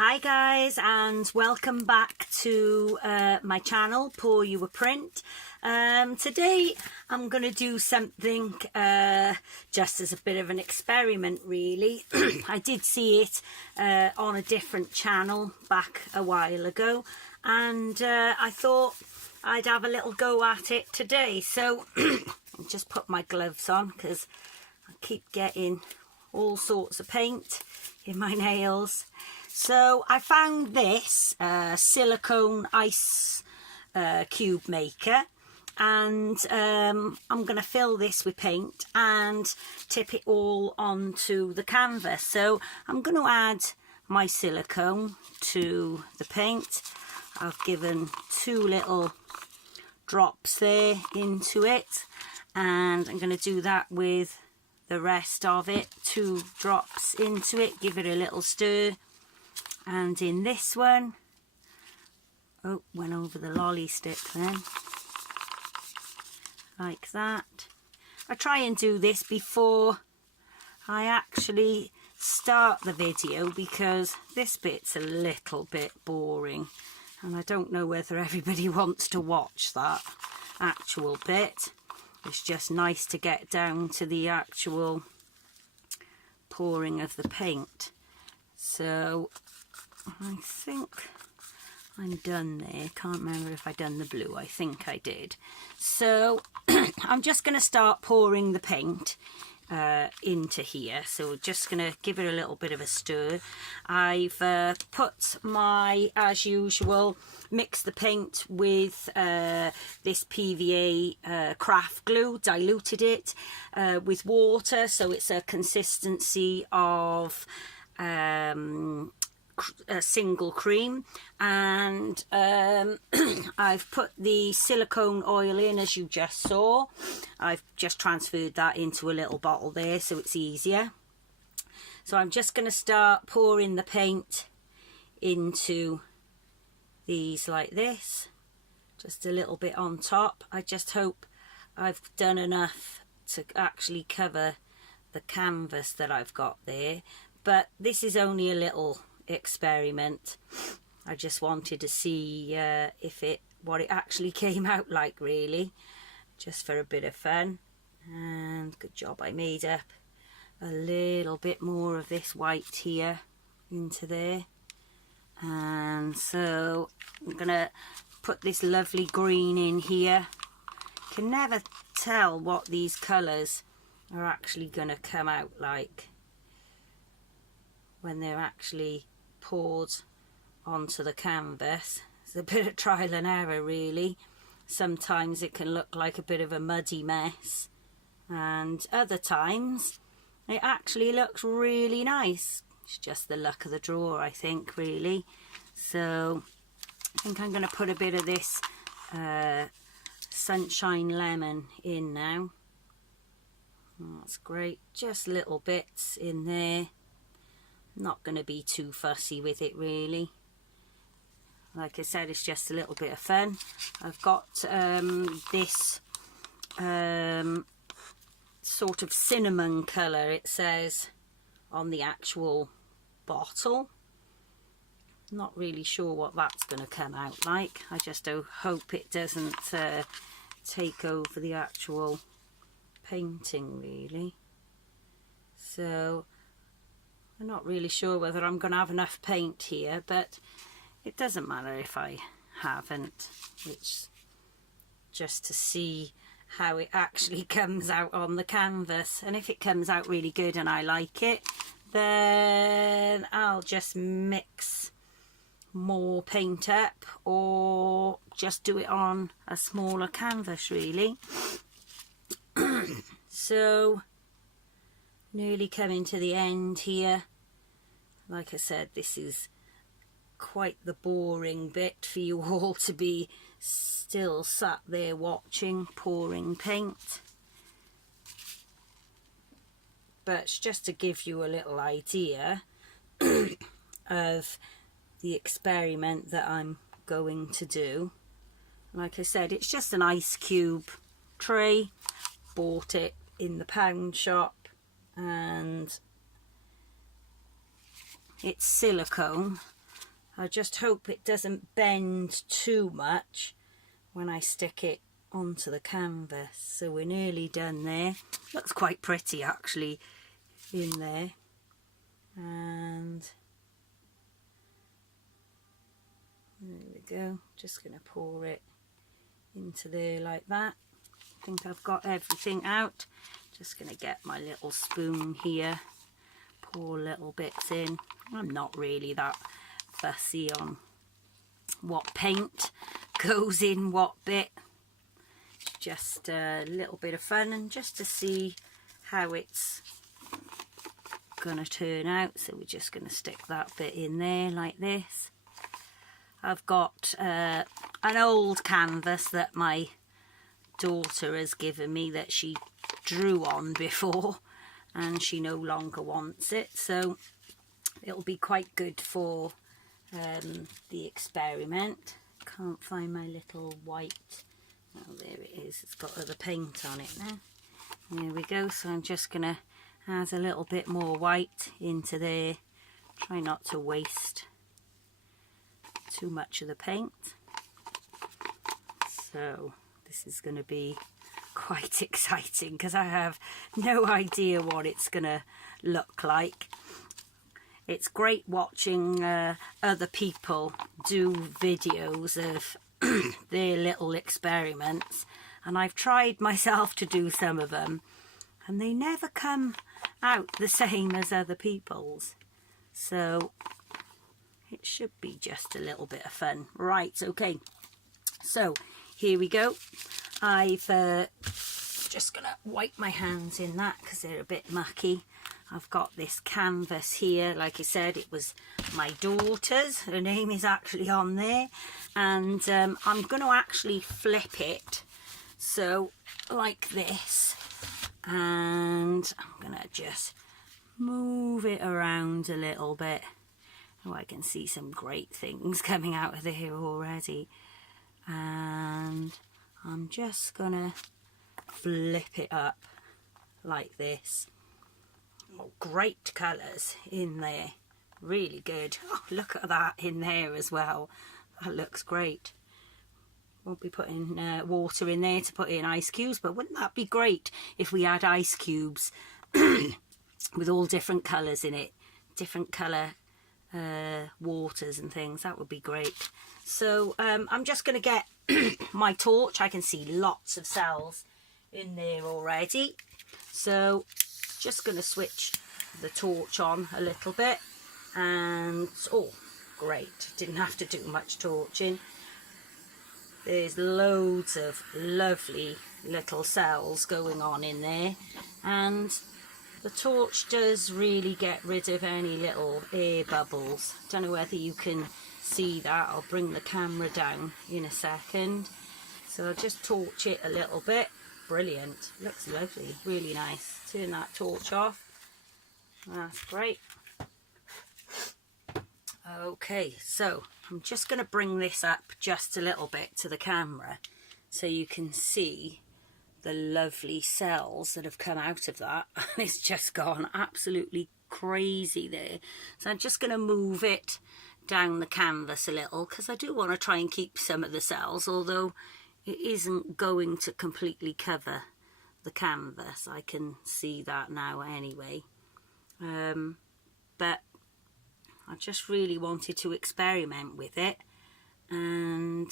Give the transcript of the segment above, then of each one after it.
Hi guys, and welcome back to my channel, Pour You a Print. Today I'm going to do something just as a bit of an experiment really. I did see it on a different channel back a while ago, and I thought I'd have a little go at it today. So I'll just put my gloves on because I keep getting all sorts of paint in my nails. So I found this silicone ice cube maker, and I'm going to fill this with paint and tip it all onto the canvas. So I'm going to add my silicone to the paint. I've given 2 little drops there into it, and I'm going to do that with the rest of it. 2 drops into it, give it a little stir. And in this one, oh, went over the lolly stick then, like that. I try and do this before I actually start the video because this bit's a little bit boring, and I don't know whether everybody wants to watch that actual bit. It's just nice to get down to the actual pouring of the paint. So I think I'm done there. Can't remember if I done the blue. I think I did. So I'm just going to start pouring the paint into here. So just going to give it a little bit of a stir. I've put my, as usual, mix the paint with this PVA craft glue, diluted it with water, so it's a consistency of a single cream. And I've put the silicone oil in, as you just saw. I've just transferred that into a little bottle there so it's easier. So I'm just going to start pouring the paint into these like this, just a little bit on top. I just hope I've done enough to actually cover the canvas that I've got there, but this is only a little experiment. I just wanted to see what it actually came out like, really, just for a bit of fun. And good job, I made up a little bit more of this white here into there. And so I'm gonna put this lovely green in here. Can never tell what these colours are actually gonna come out like when they're actually poured onto the canvas. It's a bit of trial and error really. Sometimes it can look like a bit of a muddy mess, and other times it actually looks really nice. It's just the luck of the draw, I think, really. So I think I'm going to put a bit of this sunshine lemon in now. That's great, just little bits in there. Not going to be too fussy with it really. Like I said, it's just a little bit of fun. I've got this sort of cinnamon colour, it says on the actual bottle. Not really sure what that's going to come out like. I just hope it doesn't take over the actual painting really. So I'm not really sure whether I'm going to have enough paint here, but it doesn't matter if I haven't. It's just to see how it actually comes out on the canvas, and if it comes out really good and I like it, then I'll just mix more paint up or just do it on a smaller canvas really. So nearly coming to the end here. Like I said, this is quite the boring bit for you all to be still sat there watching pouring paint, but it's just to give you a little idea of the experiment that I'm going to do. Like I said, it's just an ice cube tray. Bought it in the pound shop, and it's silicone, I just hope it doesn't bend too much when I stick it onto the canvas. So we're nearly done there. Looks quite pretty actually in there. And there we go. Just going to pour it into there like that. I think I've got everything out. Just going to get my little spoon here, pour little bits in. I'm not really that fussy on what paint goes in what bit. Just a little bit of fun and just to see how it's gonna turn out. So we're just gonna stick that bit in there like this. I've got an old canvas that my daughter has given me that she drew on before, and she no longer wants it, so it'll be quite good for the experiment. Can't find my little white. Oh, there it is. It's got other paint on it now. There we go. So I'm just gonna add a little bit more white into there. Try not to waste too much of the paint. So this is going to be quite exciting because I have no idea what it's going to look like. It's great watching other people do videos of their little experiments, and I've tried myself to do some of them and they never come out the same as other people's. So it should be just a little bit of fun. Right, okay, so here we go. I've just gonna wipe my hands in that because they're a bit mucky. I've got this canvas here. Like I said, it was my daughter's. Her name is actually on there. And I'm going to actually flip it. So, like this. And I'm going to just move it around a little bit. Oh, I can see some great things coming out of there already. And I'm just going to flip it up like this. Oh, great colours in there, really good. Oh, look at that in there as well. That looks great. Won't be putting water in there to put in ice cubes, but wouldn't that be great if we had ice cubes with all different colours in it, different colour waters and things? That would be great. So I'm just going to get my torch. I can see lots of cells in there already, so just going to switch the torch on a little bit. And oh, great, didn't have to do much torching. There's loads of lovely little cells going on in there, and the torch does really get rid of any little air bubbles. Don't know whether you can see that. I'll bring the camera down in a second. So I'll just torch it a little bit. Brilliant, looks lovely, really nice. Turn that torch off. That's great. Okay, so I'm just going to bring this up just a little bit to the camera so you can see the lovely cells that have come out of that. It's just gone absolutely crazy there. So I'm just going to move it down the canvas a little because I do want to try and keep some of the cells, although it isn't going to completely cover the canvas. I can see that now anyway. But I just really wanted to experiment with it and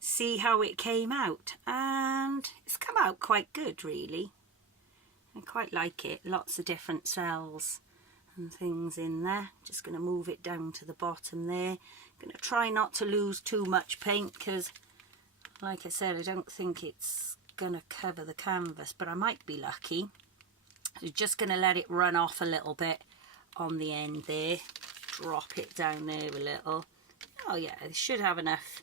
see how it came out. And it's come out quite good, really. I quite like it. Lots of different cells and things in there. Just going to move it down to the bottom there. Going to try not to lose too much paint because, like I said, I don't think it's going to cover the canvas, but I might be lucky. So just going to let it run off a little bit on the end there. Drop it down there a little. Oh yeah, it should have enough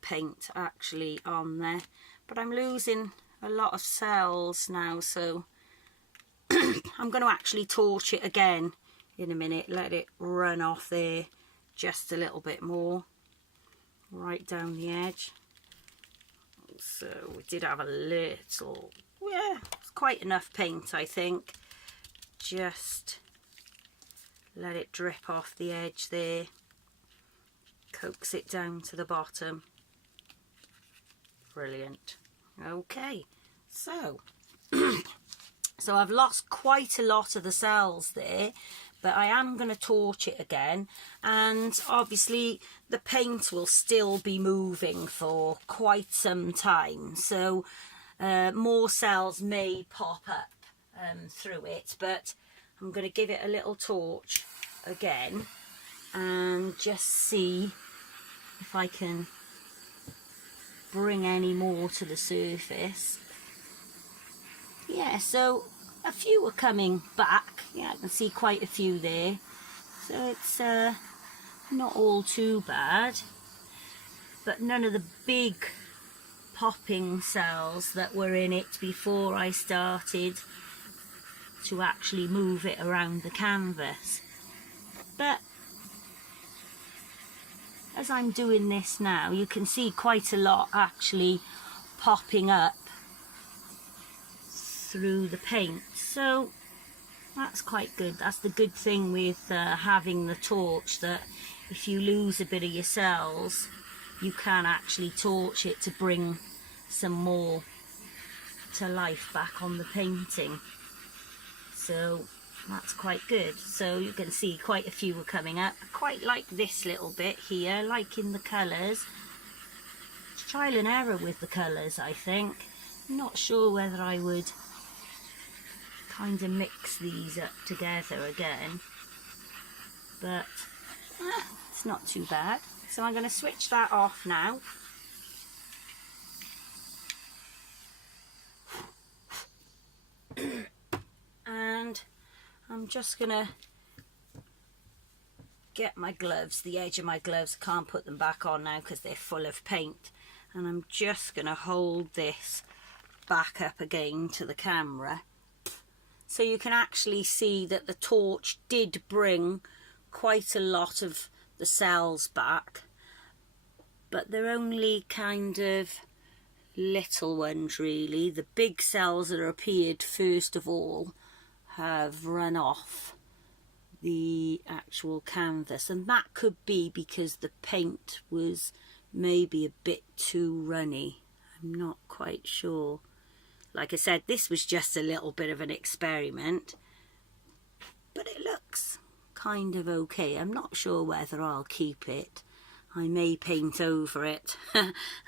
paint actually on there, but I'm losing a lot of cells now, so I'm going to actually torch it again in a minute. Let it run off there just a little bit more, right down the edge. So we did have a little, yeah, it's quite enough paint, I think. Just let it drip off the edge there, coax it down to the bottom. Brilliant. Okay, so so I've lost quite a lot of the cells there, but I am going to torch it again, and obviously the paint will still be moving for quite some time, so more cells may pop up through it, but I'm going to give it a little torch again and just see if I can bring any more to the surface. Yeah, so a few are coming back. Yeah, I can see quite a few there, so it's not all too bad, but none of the big popping cells that were in it before I started to actually move it around the canvas. But as I'm doing this now, you can see quite a lot actually popping up through the paint, so that's quite good. That's the good thing with having the torch, that if you lose a bit of your cells, you can actually torch it to bring some more to life back on the painting. So that's quite good. So you can see quite a few are coming up. I quite like this little bit here, liking the colours. Trial and error with the colours, I think. I'm not sure whether I would kind of mix these up together again, but it's not too bad. So I'm going to switch that off now. And I'm just going to get my gloves, the edge of my gloves. I can't put them back on now because they're full of paint. And I'm just going to hold this back up again to the camera, so you can actually see that the torch did bring quite a lot of the cells back, but they're only kind of little ones really. The big cells that appeared first of all have run off the actual canvas, and that could be because the paint was maybe a bit too runny. I'm not quite sure. Like I said, this was just a little bit of an experiment, but it looks kind of okay. I'm not sure whether I'll keep it. I may paint over it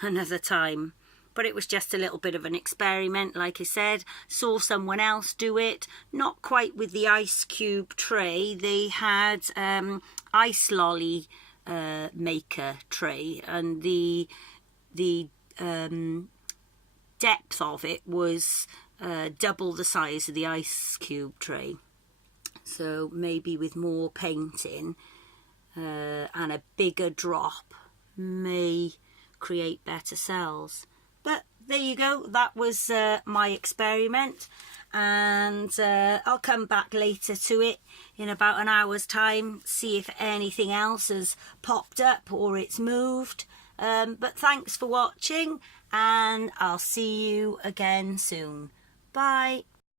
another time, but it was just a little bit of an experiment. Like I said, saw someone else do it, not quite with the ice cube tray. They had ice lolly maker tray, and the depth of it was double the size of the ice cube tray, so maybe with more painting and a bigger drop may create better cells. But there you go, that was my experiment, and I'll come back later to it in about an hour's time, see if anything else has popped up or it's moved. But thanks for watching, and I'll see you again soon. Bye.